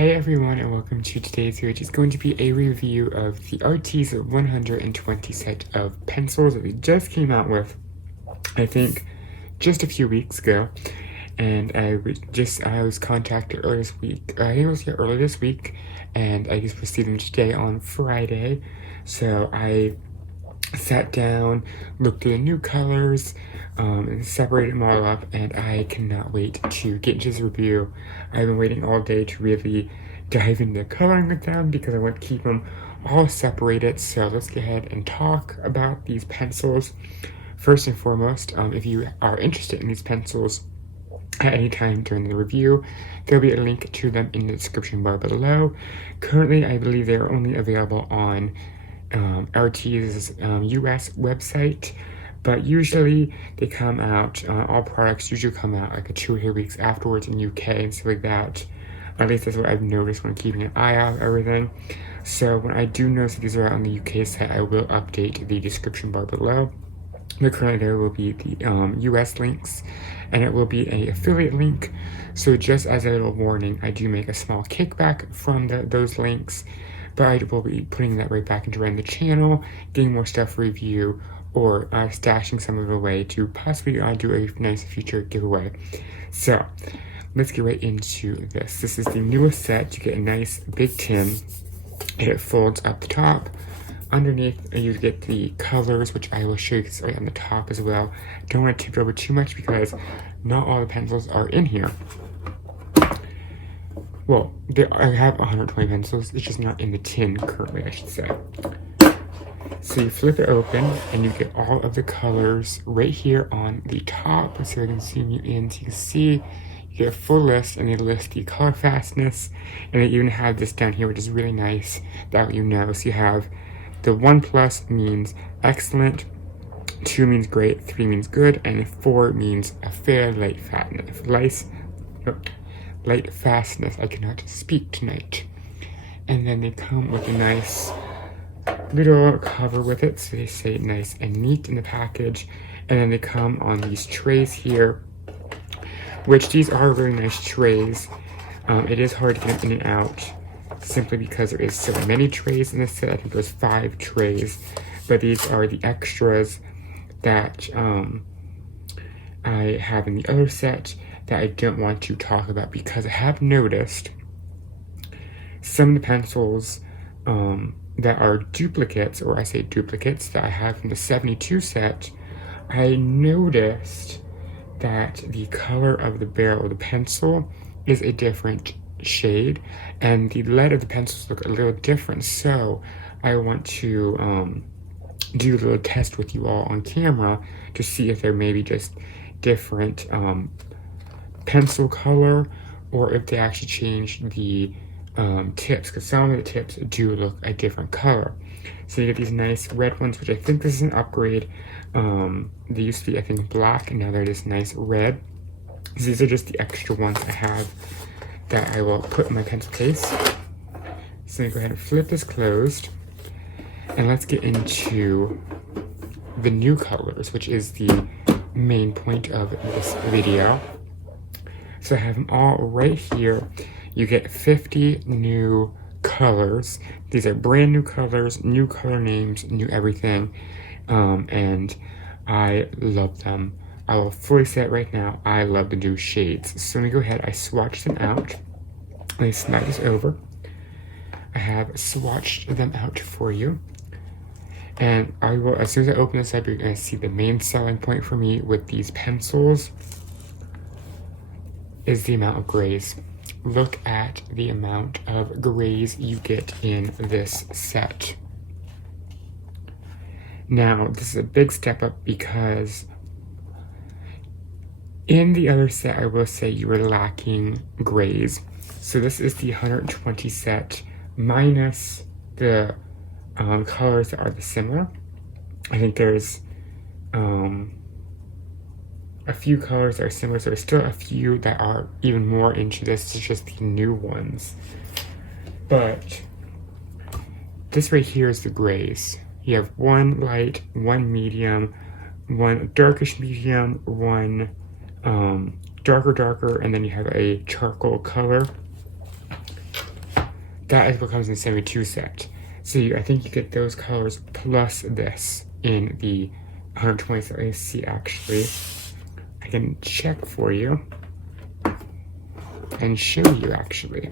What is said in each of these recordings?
Hey everyone, and welcome to today's video, which is going to be a review of the Arteza 120 set of pencils that we just came out with, I think, just a few weeks ago. And I was contacted earlier this week, I think it was earlier this week, and I just received them today on Friday. So I sat down, looked through the new colors, and separated them all up, and I cannot wait to get into this review. I've been waiting all day to really dive into coloring with them because I want to keep them all separated. So let's go ahead and talk about these pencils. First and foremost, if you are interested in these pencils at any time during the review, there'll be a link to them in the description bar below. Currently, I believe they are only available on Arteza's US website, but usually they come out, all products usually come out like 2 or 3 weeks afterwards in UK and stuff like that. At least that's what I've noticed when keeping an eye out on everything. So when I do notice that these are out on the UK site, I will update the description bar below. But currently there will be the US links, and it will be an affiliate link. So just as a little warning, I do make a small kickback from those links, but I will be putting that right back into running the channel, getting more stuff for review, or stashing some of it away to possibly do a nice future giveaway. So let's get right into this. This is the newest set. You get a nice big tin. It folds up the top. Underneath, you get the colors, which I will show you right on the top as well. Don't want to tip it over too much because not all the pencils are in here. Well, I have 120 pencils. It's just not in the tin currently, I should say. So you flip it open, and you get all of the colors right here on the top. So I can zoom you in so you can see. You get a full list, and they list the color fastness, and they even have this down here, which is really nice that you know. So you have the 1+ means excellent, 2 means great, 3 means good, and 4 means a fair light fastness. I cannot speak tonight. And then they come with a nice little cover with it, so they say nice and neat in the package. And then they come on these trays here, which these are really nice trays. It is hard to get them in and out simply because there is so many trays in this set. I think there's 5 trays, but these are the extras that I have in the other set that I don't want to talk about because I have noticed some of the pencils that are duplicates, or I say duplicates, that I have from the 72 set. I noticed that the color of the barrel of the pencil is a different shade, and the lead of the pencils look a little different. So I want to do a little test with you all on camera to see if there may be just different pencil color, or if they actually changed the tips, because some of the tips do look a different color. So you get these nice red ones, which I think this is an upgrade. They used to be, I think, black, and now they're this nice red. So these are just the extra ones I have that I will put in my pencil case. So I'm gonna go ahead and flip this closed, and let's get into the new colors, which is the main point of this video. So I have them all right here. You get 50 new colors. These are brand new colors, new color names, new everything, and I love them. I will fully say it right now, I love the new shades. So let me go ahead, I swatched them out. Let me slide this over. I have swatched them out for you. And I will, as soon as I open this up, you're gonna see the main selling point for me with these pencils is the amount of grays. Look at the amount of grays you get in this set. Now, this is a big step up because in the other set, I will say you were lacking grays. So this is the 120 set minus the colors that are the similar. I think there's a few colors that are similar, so there's still a few that are even more into this. It's just the new ones. But this right here is the grays. You have one light, one medium, one darkish medium, one darker, and then you have a charcoal color. that is what comes in the 72 set. So I think you get those colors plus this in the 120 set. Let's see, actually, I can check for you and show you actually.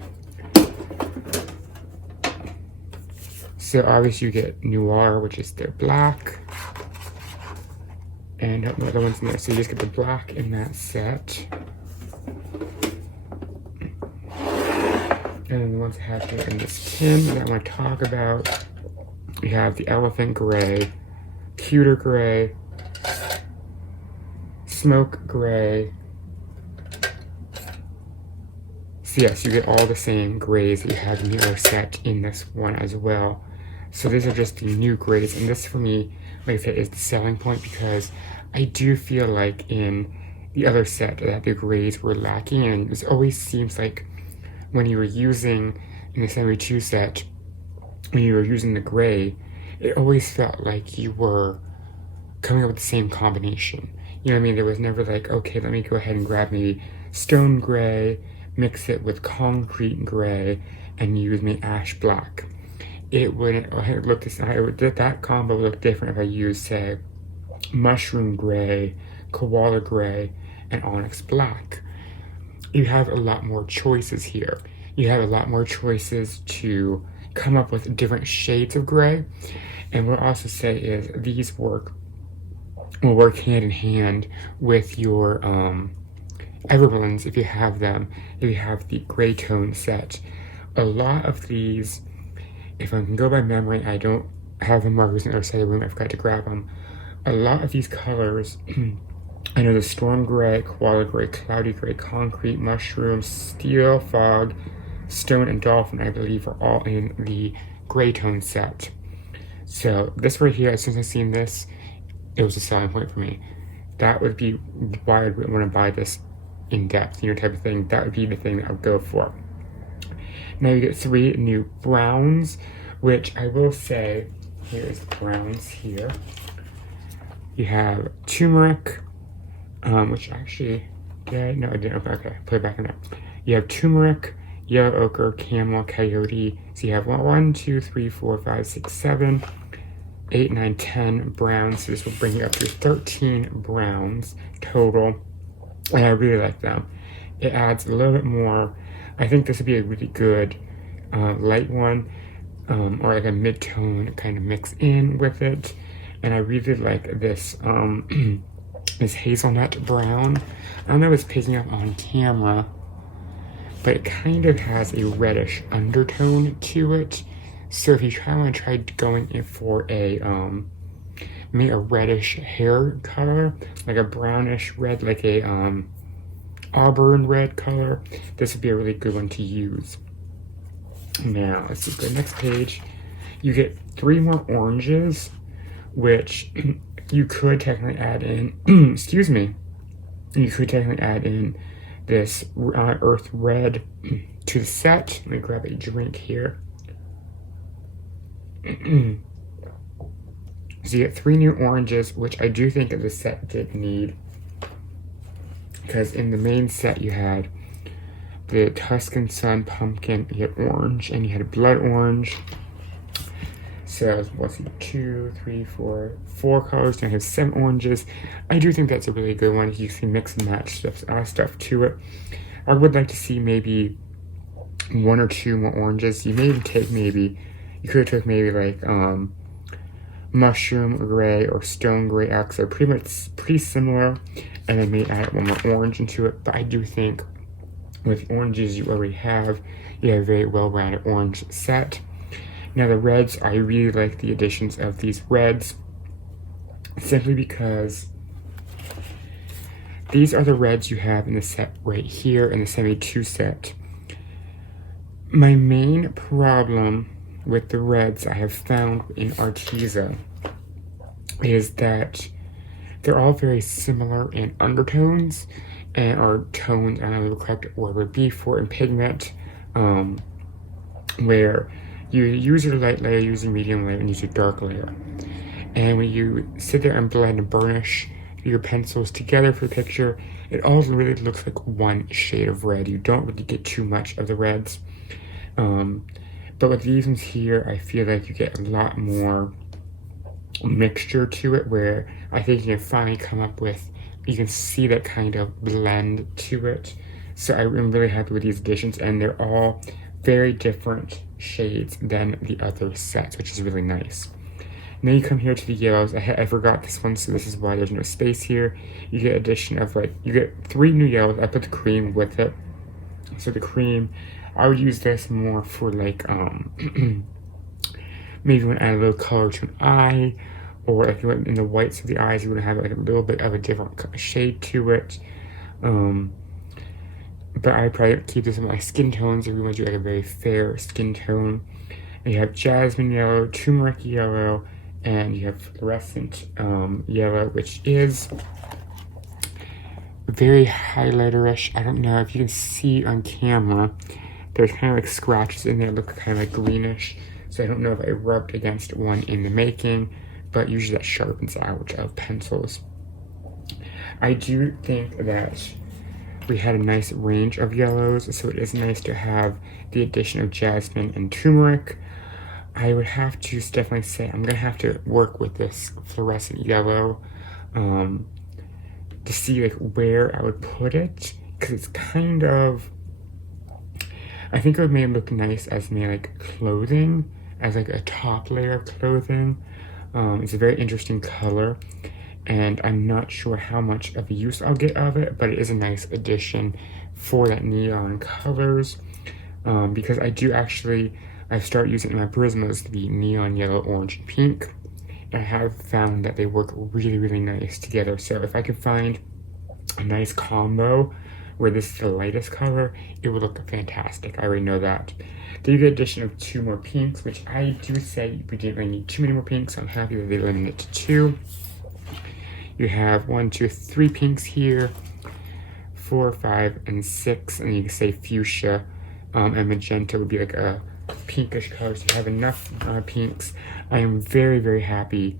So obviously you get Noir, which is their black, and no other ones in there. So you just get the black in that set. And then the ones I have here in this tin that I want to talk about, we have the Elephant Gray, Pewter Gray, Smoke Gray. So yes, you get all the same grays that you have in the other set in this one as well. So these are just the new grays, and this for me, like I said, is the selling point, because I do feel like in the other set that the grays were lacking, and it always seems like when you were using in the 72 set, when you were using the gray, it always felt like you were coming up with the same combination. You know what I mean? There was never like, okay, let me go ahead and grab maybe stone gray, mix it with concrete gray, and use me ash black. It wouldn't look this. That combo would look different if I used, say, mushroom gray, koala gray, and onyx black. You have a lot more choices here. You have a lot more choices to come up with different shades of gray. And what I'll also say is these will work hand in hand with your Everblends if you have them, if you have the gray tone set. A lot of these, if I can go by memory, I don't have the markers in the other side of the room, I forgot to grab them. A lot of these colors, I know the storm gray, koala gray, cloudy gray, concrete, mushroom, steel, fog, stone, and dolphin, I believe, are all in the gray tone set. So this right here, as soon as I seen this, it was a selling point for me. That would be why I would want to buy this in depth, type of thing. That would be the thing that I would go for. Now you get 3 new browns, which I will say, here's the browns here. You have turmeric, which actually, no, I didn't. Okay, put it back in there. You have turmeric, yellow ochre, camel, coyote. So you have 1, 2, 3, 4, 5, 6, 7, 8, 9, 10 browns. So this will bring you up to 13 browns total. And I really like them. It adds a little bit more. I think this would be a really good light one, or like a mid-tone kind of mix in with it. And I really like this this hazelnut brown. I don't know if it's picking up on camera, but it kind of has a reddish undertone to it. So if you want to try going in for a maybe a reddish hair color, like a brownish red, like a auburn red color, this would be a really good one to use. Now let's see the next page. You get 3 more oranges, which you could technically add in. Excuse me. You could technically add in this earth red to the set. Let me grab a drink here. So you get 3 new oranges, which I do think that the set did need, because in the main set you had the Tuscan Sun pumpkin, you had orange, and you had blood orange. So let's see, 2, 3, 4 colors. Now I have 7 oranges. I do think that's a really good one. You can mix and match stuff to it. I would like to see maybe 1 or 2 more oranges. You may even take you could have took maybe like mushroom gray or stone gray out, because they're pretty similar, and then maybe add 1 more orange into it. But I do think with oranges you already have, you have a very well-rounded orange set. Now the reds, I really like the additions of these reds, simply because these are the reds you have in the set right here in the 72 set. My main problem with the reds I have found in Arteza is that they're all very similar in undertones, and are tones, I don't know the correct word would be for, in pigment, where you use your light layer, use your medium layer, and use your dark layer. And when you sit there and blend and burnish your pencils together for the picture, it all really looks like one shade of red. You don't really get too much of the reds. But with these ones here, I feel like you get a lot more mixture to it, where I think you can finally come up with, you can see that kind of blend to it. So I'm really happy with these additions, and they're all very different shades than the other sets, which is really nice. And then you come here to the yellows. I forgot this one, so this is why there's no space here. You get addition of you get 3 new yellows. I put the cream with it. So the cream, I would use this more for maybe when I add a little color to an eye, or if you went in the whites of the eyes, you would have like a little bit of a different shade to it. But I probably keep this in my skin tones if we want to do like a very fair skin tone. And you have jasmine yellow, turmeric yellow, and you have fluorescent yellow, which is very highlighterish. I don't know if you can see on camera. There's kind of like scratches in there, look kind of like greenish. So I don't know if I rubbed against one in the making, but usually that sharpens out of pencils. I do think that we had a nice range of yellows, so it is nice to have the addition of jasmine and turmeric. I would have to definitely say I'm gonna have to work with this fluorescent yellow to see like where I would put it, because it's kind of, I think it would make it look nice as maybe like clothing, as like a top layer of clothing. It's a very interesting color, and I'm not sure how much of a use I'll get of it, but it is a nice addition for that neon colors, because I've started using my Prismas, the neon yellow, orange, and pink, and I have found that they work really, really nice together. So if I could find a nice combo where this is the lightest color, it would look fantastic. I already know that. Then you get addition of 2 more pinks, which I do say we didn't really need too many more pinks, so I'm happy that they limited it to 2. You have 1, 2, 3 pinks here, 4, 5, and 6, and you can say fuchsia and magenta would be like a pinkish color, so you have enough pinks. I am very, very happy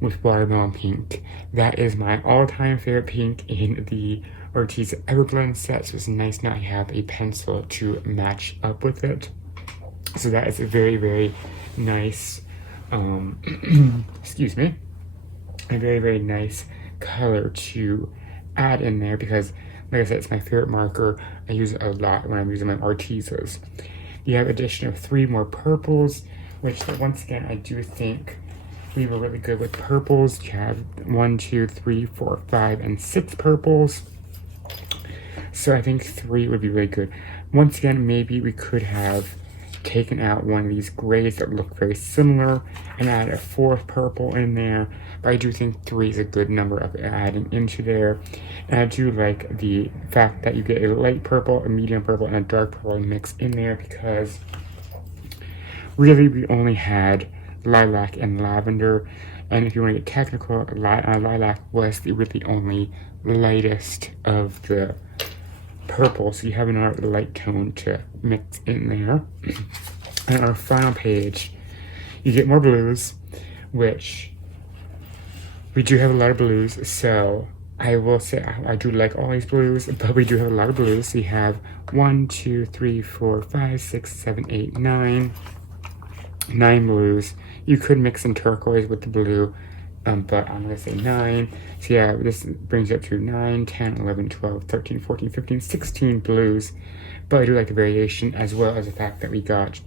with watermelon pink. That is my all-time favorite pink in the Arteza Everblend set, so it's nice now I have a pencil to match up with it. So that is a very, very nice, excuse me, a very, very nice color to add in there, because like I said, it's my favorite marker. I use it a lot when I'm using my Artezas. You have addition of 3 more purples, which once again I do think we were really good with purples. You have 1, 2, 3, 4, 5, and 6 purples. So I think 3 would be really good. Once again, maybe we could have taken out one of these grays that look very similar and add a 4th purple in there. But I do think 3 is a good number of adding into there. And I do like the fact that you get a light purple, a medium purple, and a dark purple mix in there, because really we only had lilac and lavender. And if you want to get technical, lilac was the really only lightest of the purple, so you have another light tone to mix in there. And on our final page, you get more blues, which we do have a lot of blues, so I will say I do like all these blues, but we do have a lot of blues. So you have 1, 2, 3, 4, 5, 6, 7, 8, 9 blues. You could mix in turquoise with the blue, but I'm going to say 9. So yeah, this brings up to 9, 10, 11, 12, 13, 14, 15, 16 blues. But I do like the variation, as well as the fact that we got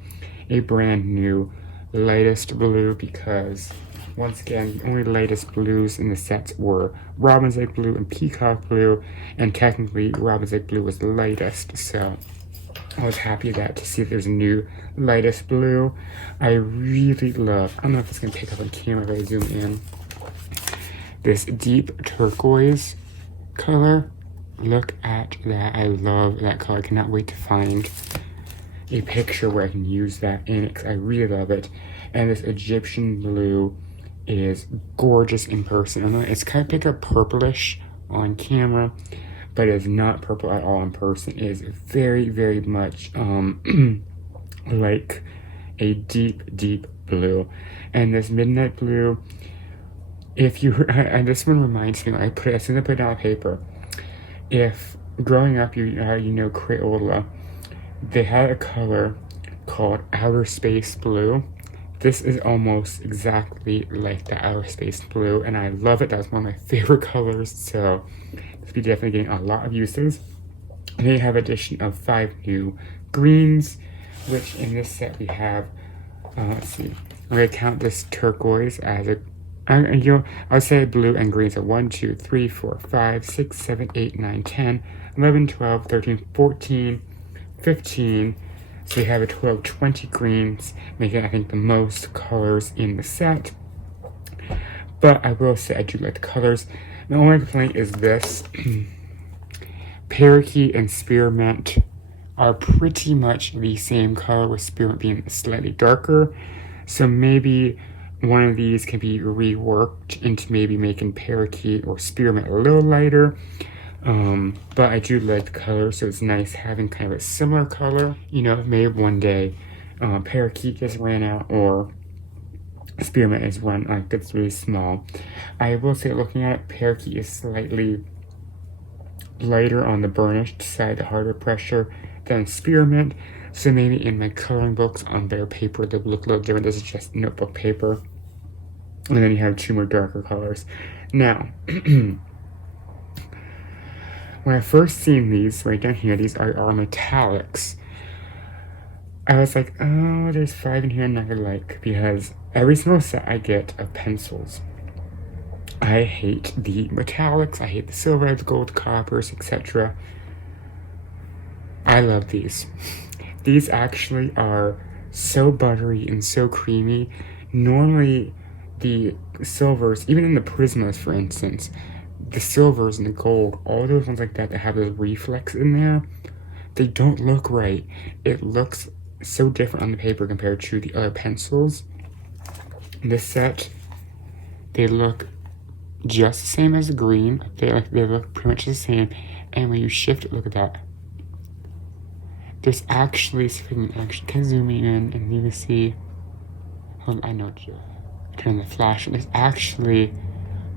a brand new lightest blue, because once again, the only lightest blues in the sets were Robin's Egg Blue and Peacock Blue, and technically Robin's Egg Blue was the lightest, so I was happy to see that there's a new lightest blue. I really love, I don't know if it's going to pick up on camera if I zoom in, this deep turquoise color. Look at that. I love that color. I cannot wait to find a picture where I can use that in it, because I really love it. And this Egyptian blue is gorgeous in person. I know it's kind of pick up purplish on camera, but it is not purple at all in person. It is very, very much like a deep, deep blue. And this midnight blue, if you, and this one reminds me, as soon as I put it on paper, if growing up, you know Crayola, they had a color called Outer Space Blue. This is almost exactly like the Outer Space Blue, and I love it. That's one of my favorite colors, so this will be definitely getting a lot of uses. And then you have addition of 5 new greens, which in this set we have, let's see, I'm going to count this turquoise as a, I'll say blue and greens are 1, 2, 3, 4, 5, 6, 7, 8, 9, 10, 11, 12, 13, 14, 15. So we have a total of 20 greens, making I think the most colors in the set. But I will say I do like the colors. The only complaint is this. Parakeet and Spearmint are pretty much the same color, with Spearmint being slightly darker. So maybe one of these can be reworked into maybe making Parakeet or Spearmint a little lighter. But I do like the color, so it's nice having kind of a similar color. You know, maybe one day Parakeet just ran out or Spearmint is one like that's really small. I will say, looking at it, Parakeet is slightly lighter on the burnished side, the harder pressure, than Spearmint. So maybe in my coloring books on bare paper they look a little different. This is just notebook paper. And then you have 2 more darker colors. Now, when I first seen these, right down here, these are metallics. I was like, oh, there's 5 in here I'm not gonna like, because every single set I get of pencils, I hate the metallics, I hate the silver, the gold, coppers, etc. I love these. These actually are so buttery and so creamy. Normally, the silvers, even in the Prismas, for instance, the silvers and the gold, all those ones like that that have those reflex in there, they don't look right. It looks so different on the paper compared to the other pencils. In this set, they look just the same as the green. They look pretty much the same. And when you shift it, look at that. There's actually, so if I can zoom in and you can see, I know, turn the flash. There's actually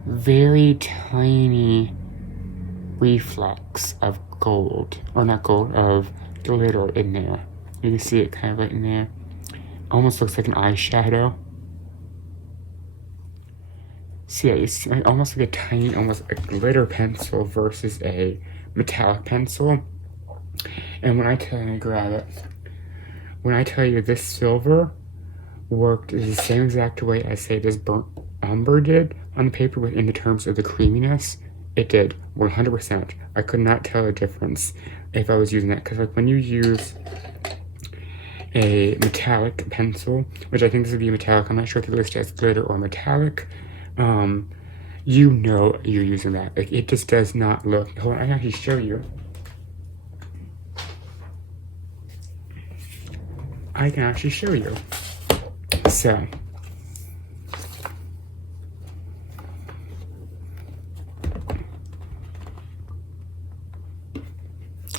very tiny reflex of gold, or not gold, of glitter in there. You can see it kind of right in there. Almost looks like an eyeshadow. So yeah, it's almost like a tiny, almost a glitter pencil versus a metallic pencil. And when I tell you to grab it, when I tell you this silver worked the same exact way as, say, this burnt umber did on the paper within the terms of the creaminess, it did 100%. I could not tell the difference if I was using that, because like when you use a metallic pencil, which I think this would be metallic, I'm not sure if it's listed as glitter or metallic, you know you're using that. Like, it just does not look, hold on, I can actually show you. I can actually show you. So,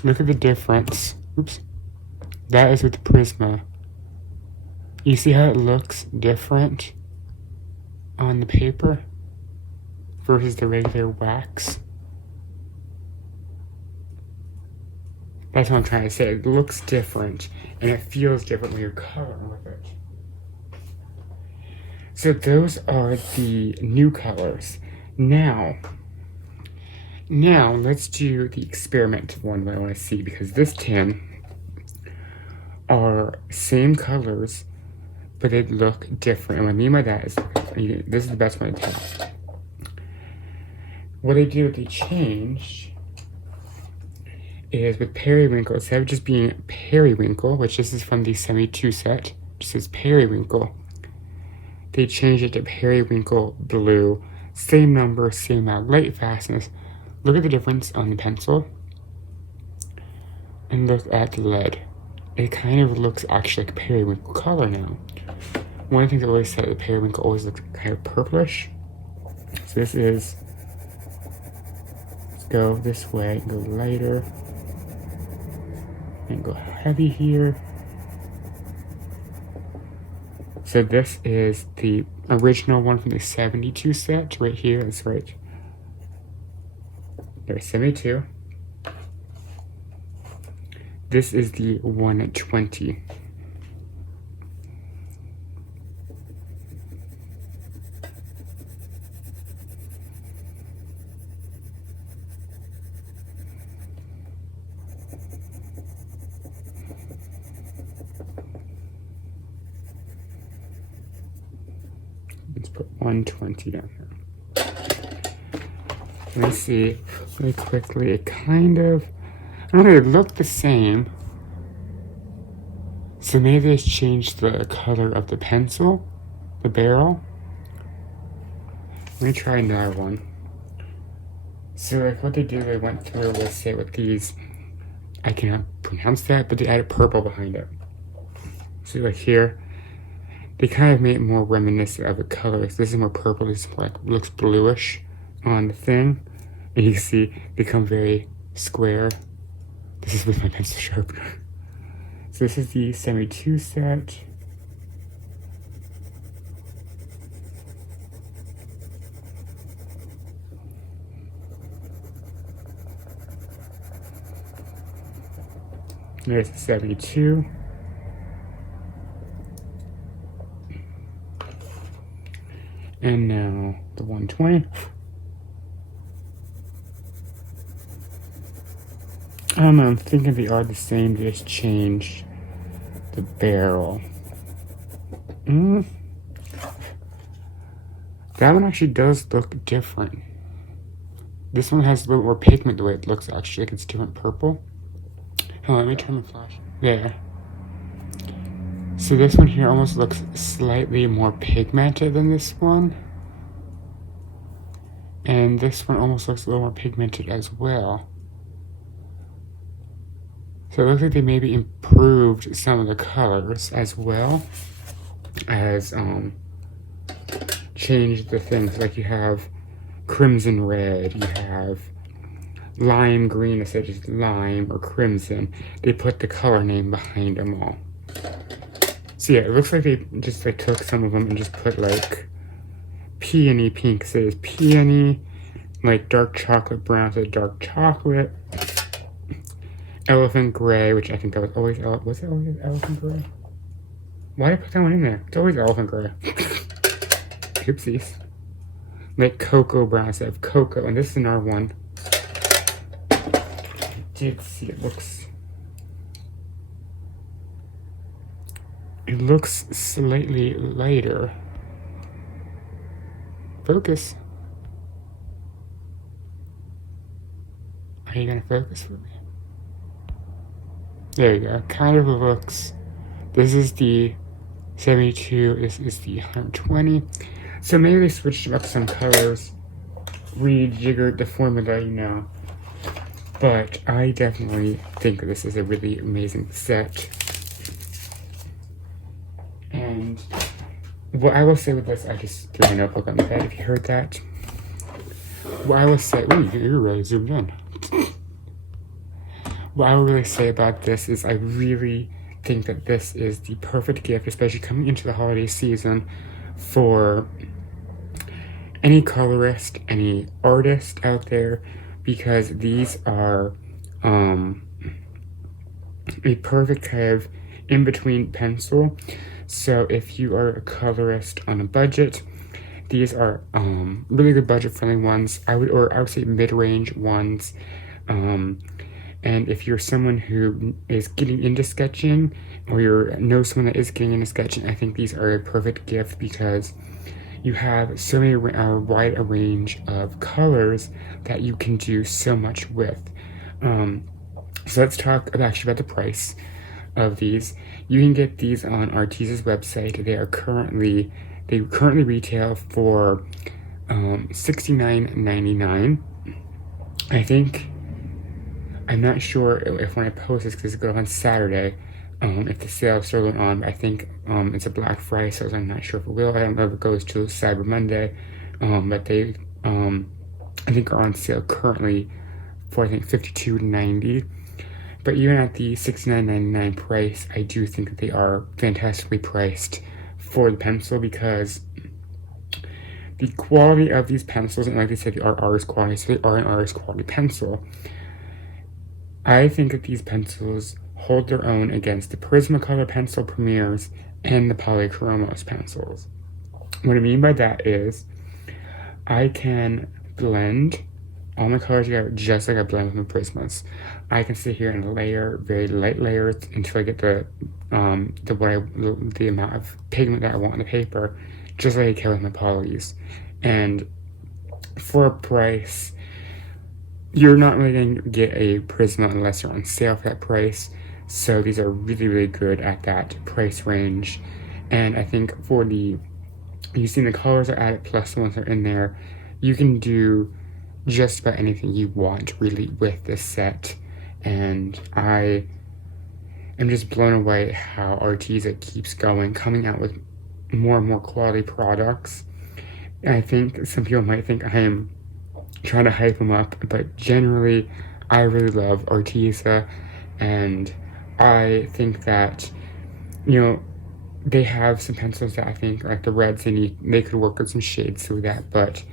look at the difference. Oops. That is with the Prisma. You see how it looks different on the paper versus the regular wax? That's what I'm trying to say. It looks different and it feels different when you're coloring with it. So those are the new colors. Now let's do the experiment one that I want to see, because this tin are same colors, but they look different. And what I mean by that is, this is the best one to tell. What they do, they changed, is with Periwinkle, instead of just being Periwinkle, which this is from the 72 set, just says Periwinkle, they changed it to Periwinkle Blue. Same number, same amount, light fastness. Look at the difference on the pencil. And look at the lead. It kind of looks actually like periwinkle color now. One of the things I always said, the periwinkle always looks kind of purplish. So this is, let's go this way, go lighter, and go heavy here. So this is the original one from the 72 set, right here, that's right. There's 72. This is the 120. put 120 down here. Let me see really quickly. It kind of, I don't know, they look the same. So maybe it's changed the color of the pencil, the barrel. Let me try another one. So like what they did, they went through, let's say with these, I cannot pronounce that, but they added purple behind it. So like here, they kind of made it more reminiscent of the colors. This is more purple, this is more like, looks bluish on the thing. And you can see, become very square. This is with my pencil sharpener. So this is the 72 set. There's the 72. And now the 120. I don't know, I'm thinking they are the same, they just changed the barrel. That one actually does look different. This one has a little more pigment the way it looks actually, like it's different purple. Hold on, let me turn the flash. There. So this one here almost looks slightly more pigmented than this one. And this one almost looks a little more pigmented as well. So it looks like they maybe improved some of the colors as well as changed the things. Like you have crimson red, you have lime green instead of just lime or crimson. They put the color name behind them all. So yeah, it looks like they just like took some of them and just put like peony pink. So it's peony, like dark chocolate brown, so dark chocolate. Elephant gray, which I think that was always, was it always elephant gray? Why did I put that one in there? It's always elephant gray. Oopsies. Like cocoa brown instead of cocoa, and this is another one. I did see it looks slightly lighter. Focus. Are you gonna focus for me? There you go. Kind of looks. This is the 72. This is the 120. So maybe they switched up some colors, rejiggered the formula, you know. But I definitely think this is a really amazing set. And what I will say with this, I just threw my notebook on the bed if you heard that. What I will say, ooh, you're really zoomed in. What I will really say about this is I really think that this is the perfect gift, especially coming into the holiday season, for any colorist, any artist out there, because these are a perfect kind of in-between pencil. So if you are a colorist on a budget, these are really good budget-friendly ones. I would say mid-range ones. And if you're someone who is getting into sketching, or you know someone that is getting into sketching, I think these are a perfect gift because you have so many wide a range of colors that you can do so much with. So let's talk actually about the price of these. You can get these on Arteza's website. They currently retail for $69.99. I think. I'm not sure if when I post this, because it's going on Saturday, if the sale is still going on. I think it's a Black Friday sale, so I'm not sure if it will. I don't know if it goes to Cyber Monday, but they, I think, are on sale currently for, I think, $52.90. But even at the $69.99 price, I do think that they are fantastically priced for the pencil, because the quality of these pencils, and like they said, they are artist quality, so they are an artist quality pencil. I think that these pencils hold their own against the Prismacolor pencil premieres and the Polychromos pencils. What I mean by that is I can blend all my colors together just like I blend with my Prismas. I can sit here and layer very light layers until I get the amount of pigment that I want on the paper just like I can with my polys. And for a price, you're not really going to get a Prisma unless you're on sale for that price. So these are really, really good at that price range. And I think for the, you've seen the colors are added plus the ones that are in there, you can do just about anything you want really with this set. And I am just blown away how Arteza keeps coming out with more and more quality products. I think some people might think I am trying to hype them up, but generally I really love Arteza, and I think that, you know, they have some pencils that I think, like the reds, they could work with some shades through that, but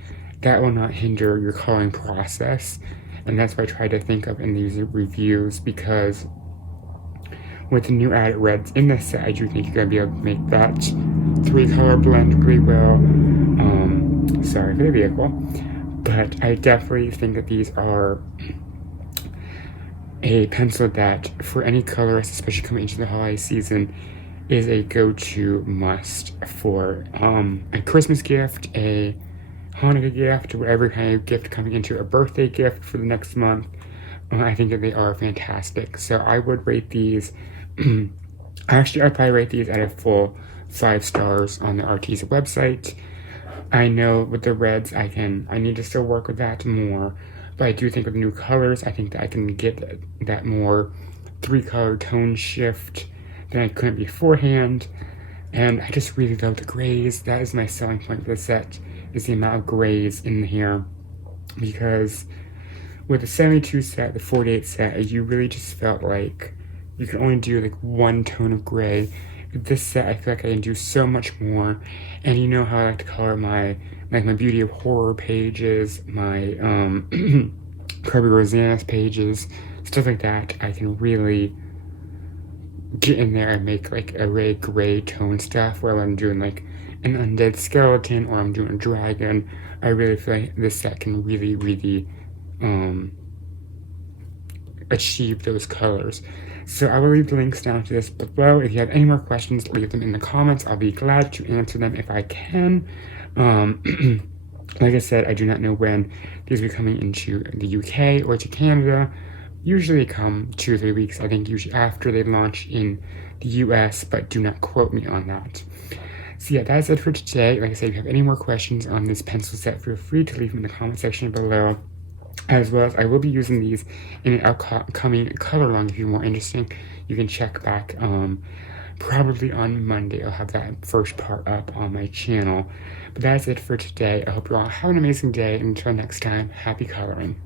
that will not hinder your coloring process. And that's what I try to think of in these reviews, because with the new added reds in this set, I do think you're going to be able to make that 3-color blend pretty well. Sorry for the vehicle. But I definitely think that these are a pencil that, for any colorist, especially coming into the holiday season, is a go-to must for a Christmas gift, a Hanukkah gift, whatever kind of gift coming into a birthday gift for the next month. I think that they are fantastic. So I would rate these, actually I'd probably rate these at a full 5 stars on the Arteza website. I know with the reds I need to still work with that more, but I do think with the new colors, I think that I can get that more 3-color tone shift than I couldn't beforehand. And I just really love the grays. That is my selling point for the set, is the amount of grays in here, because with the 72 set, the 48 set, you really just felt like you can only do like one tone of gray. With this set, I feel like I can do so much more. And you know how I like to color my Beauty of Horror pages, my Kirby Rosanna's pages, stuff like that. I can really get in there and make like a really gray tone stuff, where I'm doing like an undead skeleton or I'm doing a dragon. I really feel like this set can really, really achieve those colors. So I will leave the links down to this below. If you have any more questions, leave them in the comments. I'll be glad to answer them if I can. Like I said, I do not know when these will be coming into the UK or to Canada. Usually they come 2 or 3 weeks, I think, usually after they launch in the US, but do not quote me on that. So yeah, that's it for today. Like I said, if you have any more questions on this pencil set, feel free to leave them in the comment section below. As well as I will be using these in an upcoming color along. If you're more interested, you can check back probably on Monday. I'll have that first part up on my channel. But that's it for today. I hope you all have an amazing day, and until next time, happy coloring.